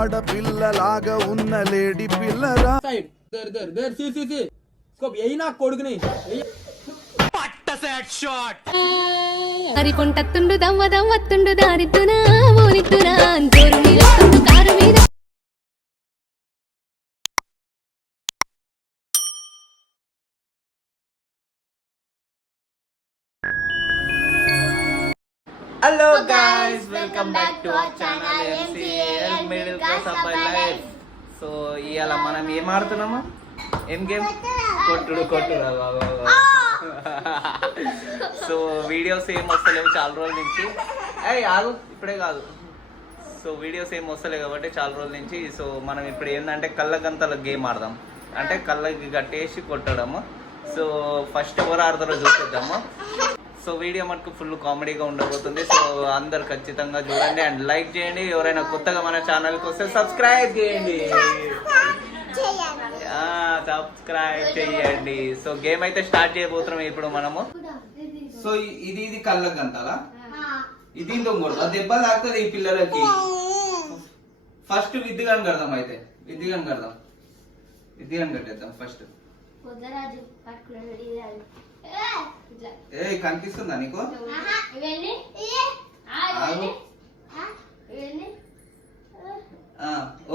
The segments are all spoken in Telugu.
ఆడపిల్లలాగా ఉన్న లేడీ పిల్లరా అరికొంటత్తుండు దవ్వ దవ్వత్తుండు దారిద్దునా ఓనిద్దునా జోరు మీద కారు మీద. Hello guys, welcome back to our channel MCL Middle Class of My Life. So ఇయాల మనం ఏం ఆడుతున్నామా? ఏం గేమ్? కొట్టుడు. సో వీడియోస్ ఏం వస్తలేవు చాలా రోజుల నుంచి. ఆగు ఇప్పుడే కాదు. సో వీడియోస్ ఏం వస్తలేవు కాబట్టి చాలా రోజుల నుంచి. సో మనం ఇప్పుడు ఏంటంటే కళ్ళగంతల గేమ్ ఆడదాం. అంటే కళ్ళకి కట్టేసి కొట్టడము. సో ఫస్ట్ ఎవరు ఆడతారో చూపిద్దాము. సో వీడియో మటుకు ఫుల్ కామెడీగా ఉండబోతుంది. సో అందరు ఖచ్చితంగా చూడండి అండ్ లైక్ చేయండి. ఎవరైనా కొత్తగా మన ఛానల్కి వస్తే సబ్స్క్రైబ్ చేయండి. సో గేమ్ అయితే స్టార్ట్ చేయబోతున్నాం ఇప్పుడు మనము. సో ఇది కళ్ళకు గంతాలా, ఇది ఇంకొకటి దెబ్బలు తాకుతుంది ఈ పిల్లలకి. ఫస్ట్ విద్యగాని కడదాం. అయితే విద్యగాని కట్టేద్దాం ఫస్ట్. ఏ కనిపిస్తుందా నీకు?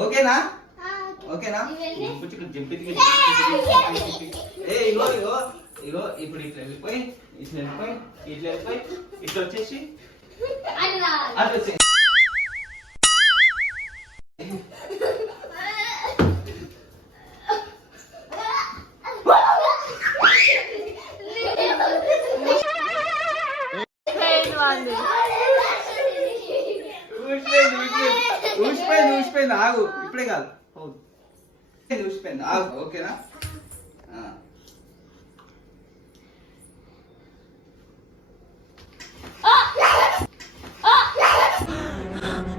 ఓకేనా? ఇగో ఇప్పుడు ఇట్లా వెళ్ళిపోయి ఇట్లా వచ్చేసి అట్లా వచ్చేసి ఊసిపోయింది. ఆగు ఇప్పుడే కాదు, ఊసిపోయింది. ఆగు ఓకేనా?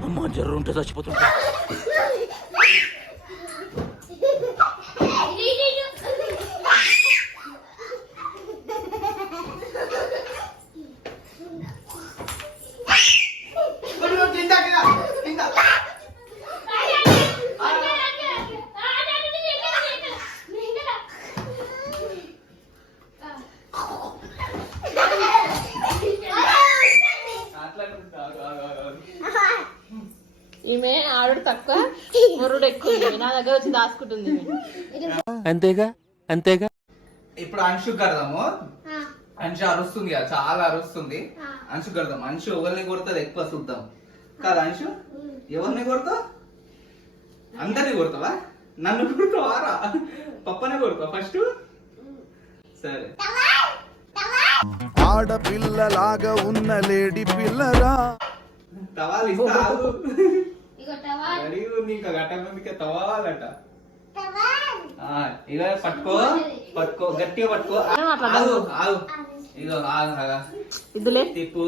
అమ్మా జ్వరం ఉంటే చచ్చిపోతుంటా. ఈమె ఆడు తక్కువ మురుడు ఎక్కువ. నా దగ్గర వచ్చి దాచుకుంటుంది. అంతేగా. ఇప్పుడు అంశు కడదాము. అంశు అరుస్తుంది కదా, చాలా అరుస్తుంది. అంశు కడదాం. అంశు ఎవరిని కొడుతుంది ఎక్కువ చూద్దాం. కాదు అంశు, ఎవరిని కొడతావు? అందరిని కొడతావా? నన్ను కొడతావారా? పప్పనే కొడతావు ఫస్ట్? సరే. ఆడపిల్లలాగా ఉన్న లేడీ పిల్లరా తవాలి ఇస్తావు. ఇంకా గట్టక తవాలట. ఇక పట్టుకో గట్టిగా పట్టుకో. ఆగు ఇగో ఆగా తిప్పు.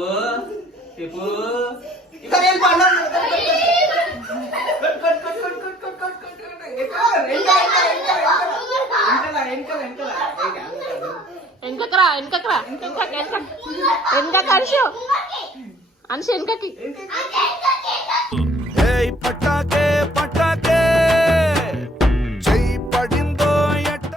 వెనకరా అంశు వెనకకి. పటాకే చెయ్యి పడిందో ఎట్ట.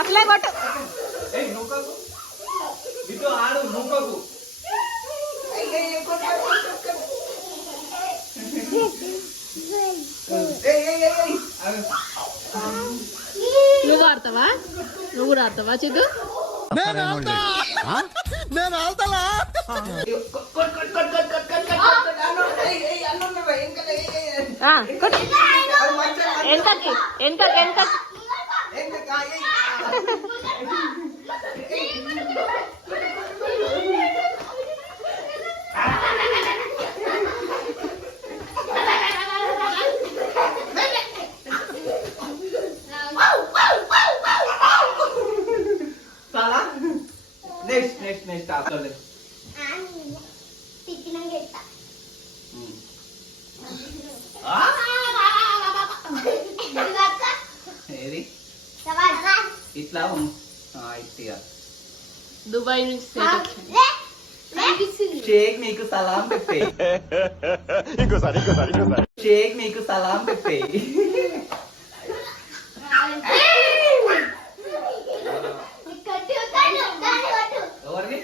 అట్లే కొట్టు. ఇటు ఆడు నూకకు. నువ్వు ఆడతావా? నువ్వు కూడా ఆడతావా చిద్దు? నేను ఆడతాలా? వెనకకి నెక్స్ట్ ఆపలే. ఏది ఇట్లా ఇట్లా దుబాయ్ నుంచి స్టేట్ వచ్చింది. షేక్ నీకు సలాం పెట్టే షేక్ నీకు సలాం పెట్టే ఎవరిని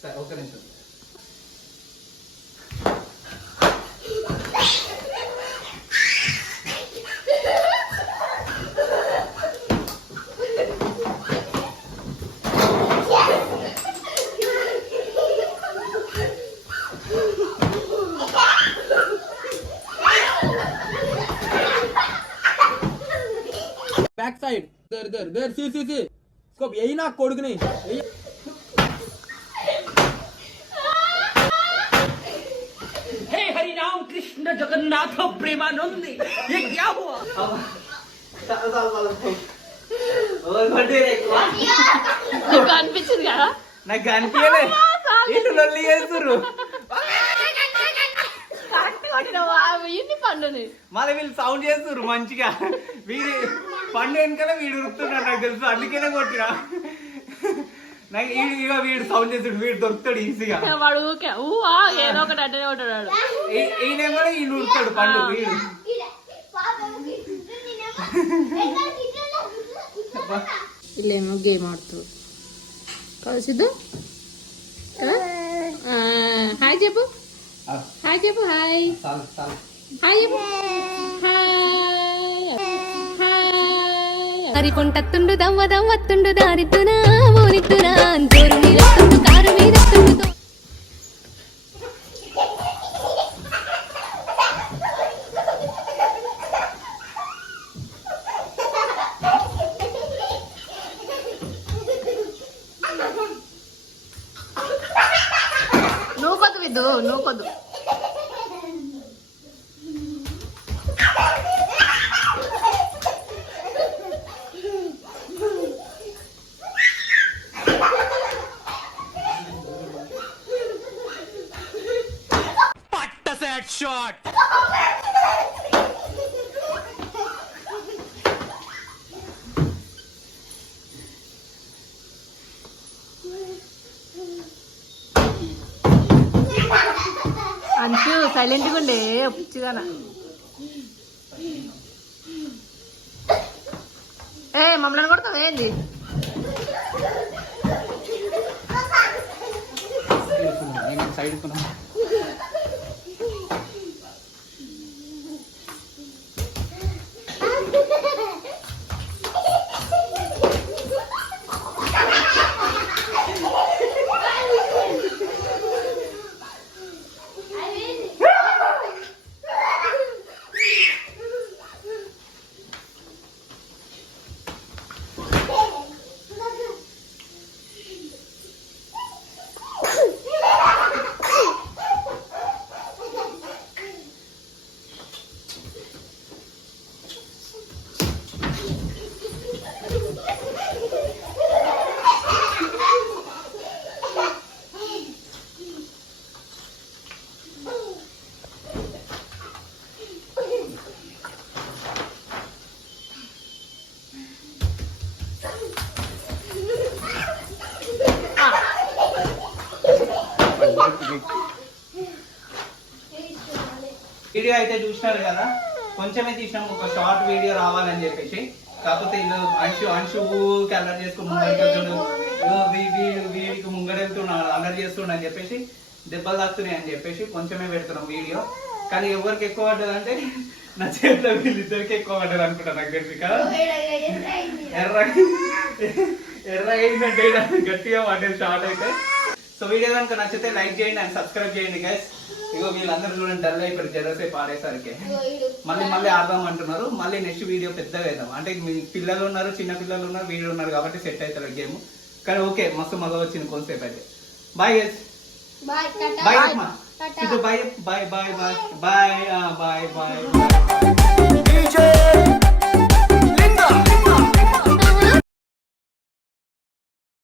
సరే ఒక నిమిషం बैक साइड इधर इधर इधर सी सी सी इसको यही ना कोडगनी यही हे हरि राम कृष्ण जगन्नाथ प्रेमानंद ये क्या हुआ నీకు అనిపించింది కదా నాకు కనిపించలే ఇటు లొల్లి చేస్తుర్రు ఇన్ని పండుని మళ్ళీ వీళ్ళు సౌండ్ చేస్తుర్రు మంచిగా వీడి పండు వెనకాల వీడు ఉరుకుతున్నాడు నాకు తెలుసు అందుకేనే కొట్టినా నాకు ఇక వీడు సౌండ్ చేస్తుడు వీడు దొరుకుతాడు ఈజీగా వాడు ఊకే ఏదో ఒకటి అడ్డనే ఉంటాడు ఈయన కూడా ఈయన ఉరుకుతాడు పండు వీడు వీళ్ళేమో గేమ్ ఆడుతారు కాదు సిద్ధు హాయ్ చెప్పు హాయ్ చెప్పు హాయ్ చాలు చాలు హాయ్ చెప్పు హాయ్ హరికొంటత్తుండు దవ్వ దవ్వత్తుండు దారిద్దునా ఓనిద్దునా జోరు మీదత్తుండు కారు మీదత్తుండు నువ్వు కొద్దు విద్దు నువ్వు కొద్దు पट्टा से हेडशॉट అంచు సైలెంట్గా ఉండే పిచ్చిదానా మమ్మల్ని కొడతాం ఏంది సైడ్ వీడియో అయితే చూసినారు కదా కొంచెమే తీసినాం, ఒక షార్ట్ వీడియో రావాలని చెప్పేసి. కాకపోతే ఇల్లు అంశు అల్లరి చేసుకుని ముంగడుతుండు, వీడికి ముంగడెళ్తున్నా అల్లరి చేస్తుండ అని చెప్పేసి, దెబ్బలు తాకుతున్నాయి అని చెప్పేసి కొంచెమే పెడుతున్నాం వీడియో. కానీ ఎవరికి ఎక్కువ పడ్డది అంటే నా చేతిలో వీళ్ళిద్దరికి ఎక్కువ పడ్డది అనుకుంటా నాకు తెలిసి కదా. ఎర్ర అయిందంటే గట్టిగా పడ్డది షార్ట్ అయితే. సో వీడియో కనుక నచ్చితే లైక్ చేయండి అండ్ సబ్స్క్రైబ్ చేయండి గైస్. ఇగో వీళ్ళందరూ చూడండి డల్ అయిపోయి జరసేపు ఆడేసరికి మళ్ళీ ఆడదాం అంటున్నారు. మళ్ళీ నెక్స్ట్ వీడియో పెద్దగా వేద్దాం. అంటే మీ పిల్లలు ఉన్నారు, చిన్న పిల్లలు ఉన్నారు, వీళ్ళు ఉన్నారు కాబట్టి సెట్ అవుతారు గేమ్. కానీ ఓకే మస్తు మజా వచ్చింది కొంతసేపు అయితే. Bye guys, bye bye bye bye bye bye bye bye.